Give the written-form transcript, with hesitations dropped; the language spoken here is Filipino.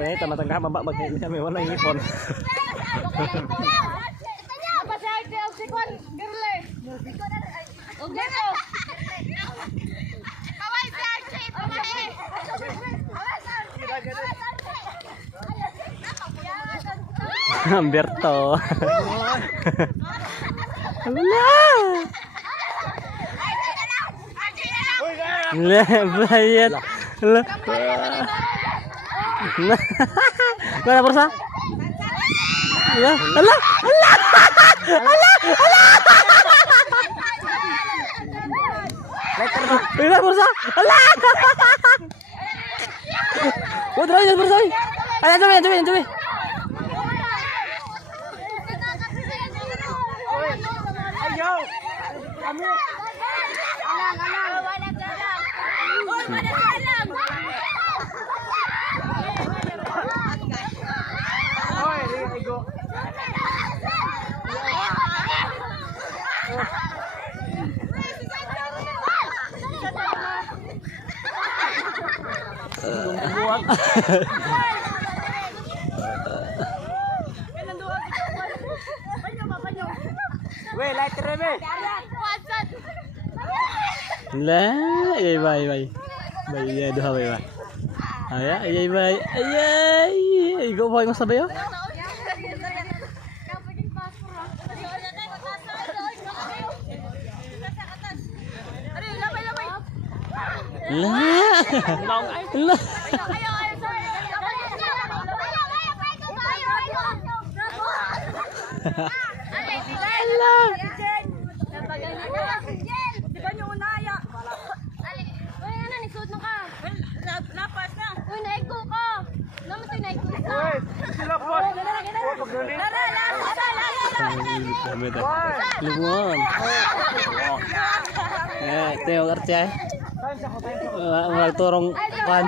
Đấy, tầm tầng hai mà bận bật thì cho mình vẫn là những con. Humberto. Lah, bayat. Lah. Mana persa? Ya, Allah, Allah, Allah, Allah. Mana persa? Allah. Udah aja persa. Ayo coba. Ayo. Kami. Weh, lighter weh. Lah, iya bay. Bay ya duha bay ba. Aya, iya bay. Ayay, go boy mas sabayo. Lah. Lah. Lumon. Teo kerja. Turong kan.